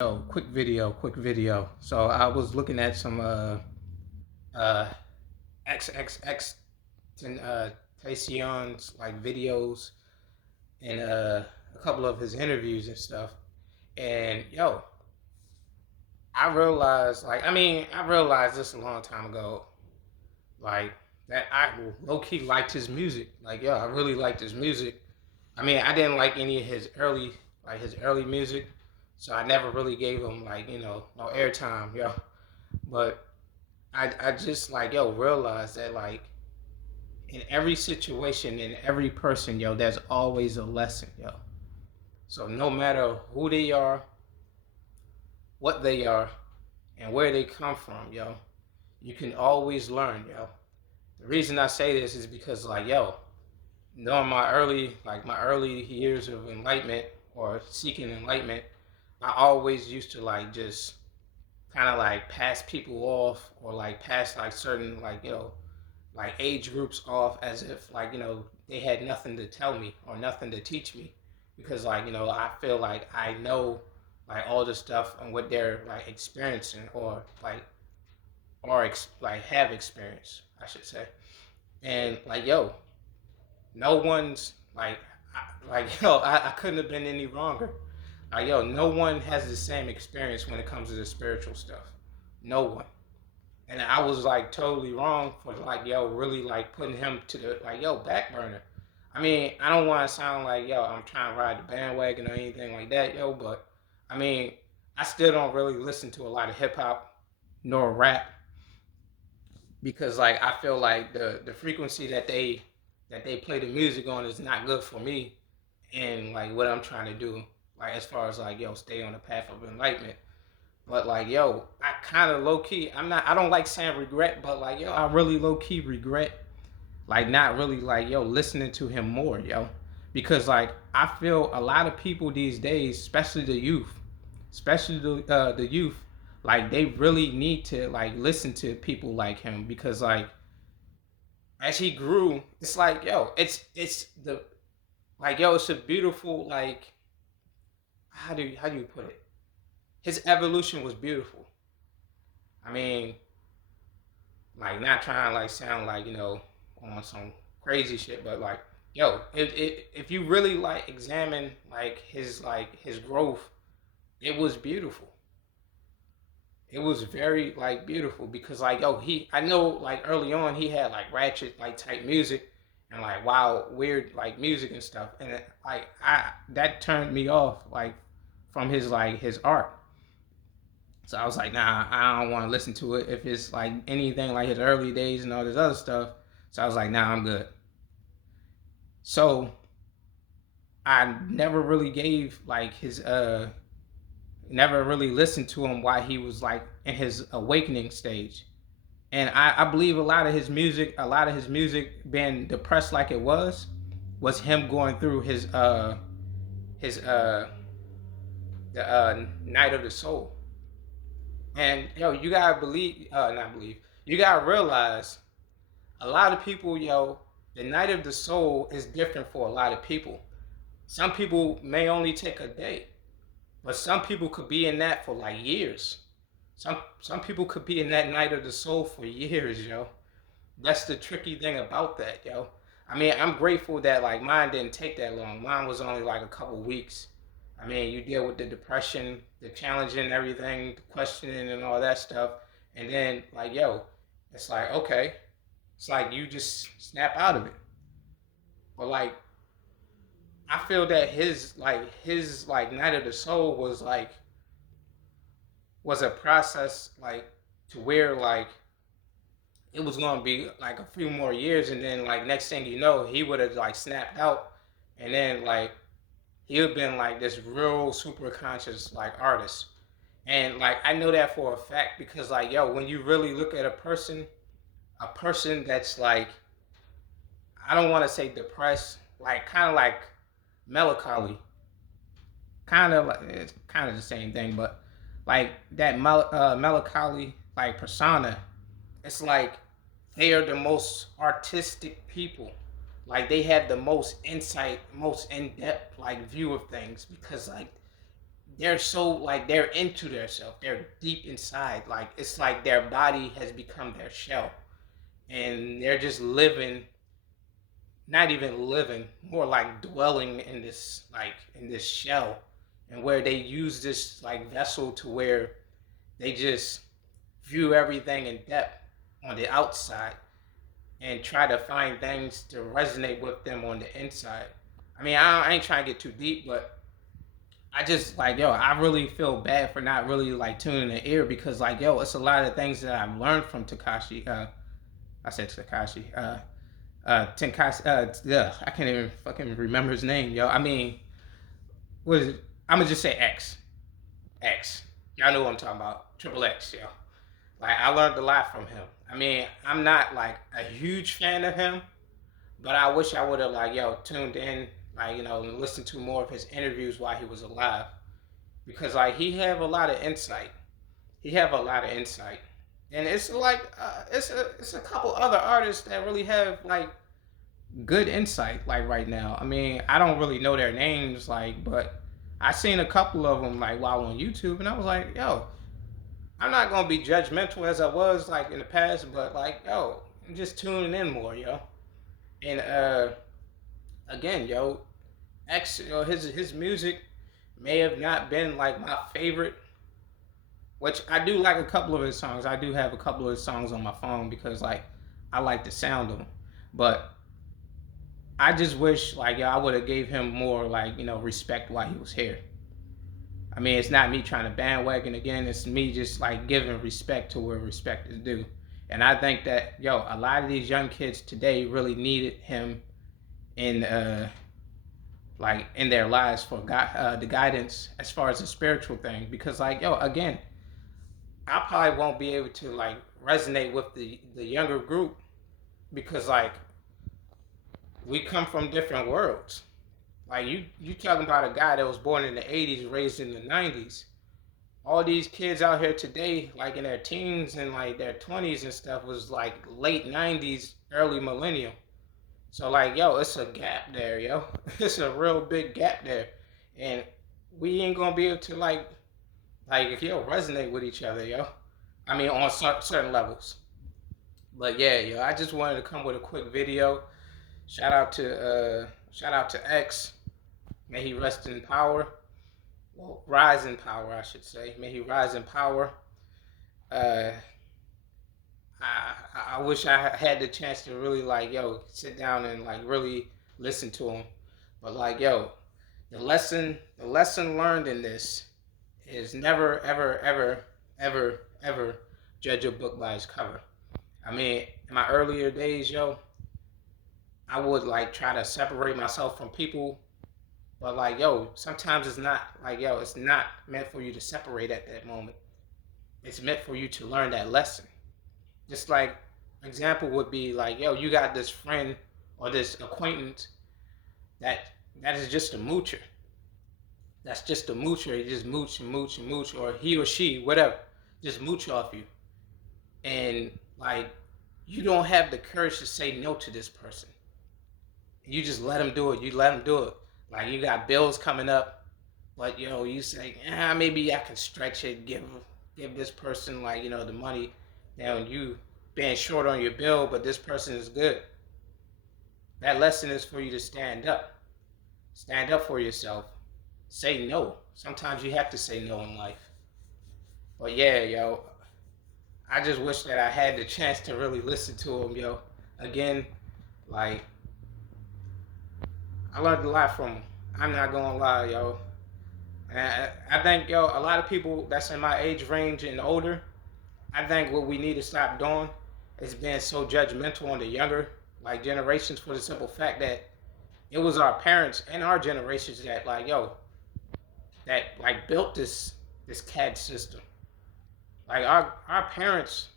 Yo, quick video. So I was looking at some uh XXX Tentacion's like videos and a couple of his interviews and stuff. And yo, I realized this a long time ago, like that I low key liked his music. Like yo, I really liked his music. I mean, I didn't like any of his early music, so I never really gave him no airtime, yo. But I just like yo realize that like in every situation, in every person, yo, there's always a lesson, yo. So no matter who they are, what they are, and where they come from, yo, you can always learn, yo. The reason I say this is because like yo, during my early years of enlightenment or seeking enlightenment, I always used to like just kind of like pass people off or like pass like certain like age groups off as if they had nothing to tell me or nothing to teach me because I feel like I know like all the stuff and what they're like experiencing or have experienced, I should say. And like yo, no one's I couldn't have been any wronger. Like yo, no one has the same experience when it comes to the spiritual stuff. No one. And I was like totally wrong for like yo really like putting him to the like yo back burner. I mean, I don't want to sound like yo I'm trying to ride the bandwagon or anything like that, yo, but I mean, I still don't really listen to a lot of hip hop nor rap because like I feel like the frequency that they play the music on is not good for me and like what I'm trying to do, like as far as like yo stay on the path of enlightenment. But like yo, I kind of low key. I don't like saying regret, but like yo, I really low key regret like not really like yo listening to him more, yo, because like I feel a lot of people these days, especially the youth, like they really need to like listen to people like him because like as he grew, it's like yo, it's the like yo, it's a beautiful like how do you put it? His evolution was beautiful. I mean, like not trying to like sound like on some crazy shit, but like yo, if you really like examine like his growth, it was beautiful. It was very like beautiful because like yo, he I know like early on he had like ratchet like type music and like wild weird like music and stuff, and like I that turned me off like from his art. So I was like, nah, I don't want to listen to it if it's like anything like his early days and all this other stuff. So I was like, nah, I'm good. So I never really gave like his never really listened to him while he was like in his awakening stage. And I believe a lot of his music being depressed like it was him going through his the night of the soul. And yo, you gotta believe, not believe, you gotta realize a lot of people, yo, the night of the soul is different for a lot of people. Some people may only take a day, but some people could be in that for like years. Some people could be in that night of the soul for years, yo. That's the tricky thing about that, yo. I mean, I'm grateful that like mine didn't take that long. Mine was only like a couple weeks. I mean, you deal with the depression, the challenging, everything, the questioning, and all that stuff, and then like yo, it's like okay, it's like you just snap out of it. But like I feel that his night of the soul was a process like to where like it was gonna be like a few more years and then like next thing you know he would have like snapped out and then like he would have been like this real super conscious like artist. And like I know that for a fact because like yo, when you really look at a person that's like I don't want to say depressed, like kind of like melancholy, kind of like it's kind of the same thing, but like that melancholy like persona, it's like they are the most artistic people. Like they have the most insight, most in depth like view of things because like they're so like they're into themselves. They're deep inside. Like it's like their body has become their shell, and they're just living, not even living, more like dwelling in this shell, and where they use this like vessel to where they just view everything in depth on the outside and try to find things to resonate with them on the inside. I mean, I ain't trying to get too deep, but I just like yo, I really feel bad for not really like tuning the ear because like yo, it's a lot of things that I've learned from Takashi. I said Takashi. Tenkasi. Yeah, I can't even fucking remember his name, yo. I mean, what is it? I'm gonna just say X. X. Y'all know what I'm talking about. Triple X, yo. Like I learned a lot from him. I mean, I'm not like a huge fan of him, but I wish I would have like yo tuned in, like and listened to more of his interviews while he was alive, because like he have a lot of insight. He have a lot of insight, and it's like it's a couple other artists that really have like good insight like right now. I mean, I don't really know their names like, but I seen a couple of them like while on YouTube, and I was like, yo, I'm not gonna be judgmental as I was like in the past, but like, yo, I'm just tuning in more, yo. And again, yo, X, his music may have not been like my favorite, which I do like a couple of his songs. I do have a couple of his songs on my phone because like I like the sound of them, but I just wish like yo, I would have gave him more like respect while he was here. I mean, it's not me trying to bandwagon again. It's me just like giving respect to where respect is due. And I think that yo, a lot of these young kids today really needed him in like in their lives for the guidance as far as the spiritual thing. Because like yo, again, I probably won't be able to like resonate with the younger group because like we come from different worlds. Like you talking about a guy that was born in the '80s, raised in the '90s. All these kids out here today, like in their teens and like their 20s and stuff, was like late '90s, early millennium. So like, yo, it's a gap there, yo. It's a real big gap there, and we ain't gonna be able to like yo resonate with each other, yo. I mean, on certain levels. But yeah, yo, I just wanted to come with a quick video. Shout out to X. May he rest in power. Well, rise in power, I should say. May he rise in power. Uh, I wish I had the chance to really like yo sit down and like really listen to him, but like yo, the lesson learned in this is never ever judge a book by its cover. I mean, in my earlier days, yo, I would like try to separate myself from people. But like, yo, sometimes it's not like, yo, it's not meant for you to separate at that moment. It's meant for you to learn that lesson. Just like, example would be like, yo, you got this friend or this acquaintance that that is just a moocher. That's just a moocher. He just mooch and mooch and mooch, or he or she, whatever, just mooch off you. And like, you don't have the courage to say no to this person. You just let him do it. You let him do it. Like you got bills coming up, but you say, maybe I can stretch it, give this person like the money. Now you being short on your bill, but this person is good. That lesson is for you to stand up. Stand up for yourself. Say no. Sometimes you have to say no in life. But yeah, yo, I just wish that I had the chance to really listen to him, yo. Again, like I learned a lot from him. I'm not gonna lie, yo. And I think, yo, a lot of people that's in my age range and older, I think what we need to stop doing is being so judgmental on the younger like generations for the simple fact that it was our parents and our generations that like, yo, that like built this CAD system. Like our parents,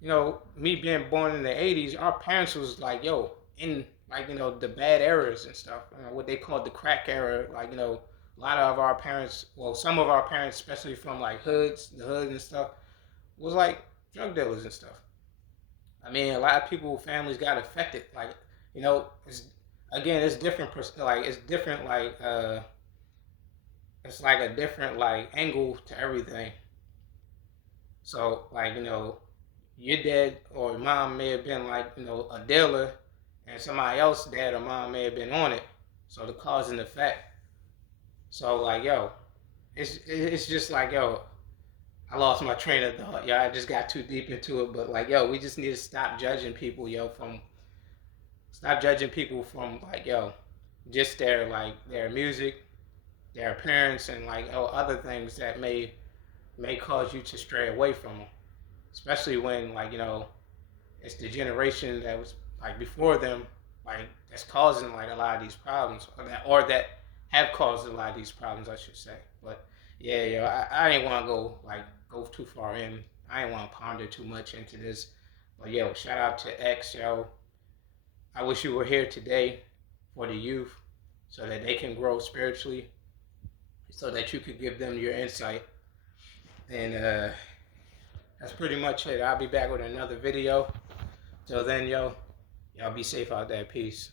me being born in the '80s, our parents was like, yo, in like the bad eras and stuff, what they called the crack era. Like a lot of our parents, well, some of our parents, especially from like the hoods and stuff, was like drug dealers and stuff. I mean, a lot of people, families got affected. Like it's again, it's different. Like it's different. Like it's like a different like angle to everything. So like your dad or mom may have been like a dealer, and somebody else dad or mom may have been on it. So the cause and effect. So like it's just like I lost my train of thought. I just got too deep into it. But like we just need to stop judging people, from like just their music, their appearance, and like other things that may cause you to stray away from them. Especially when like it's the generation that was like before them, like that's causing like a lot of these problems, or that have caused a lot of these problems, I should say. But yeah, I didn't want to go too far in. I didn't want to ponder too much into this. But shout out to X, I wish you were here today for the youth, so that they can grow spiritually, so that you could give them your insight. And that's pretty much it. I'll be back with another video. Till then, y'all be safe out there. Peace.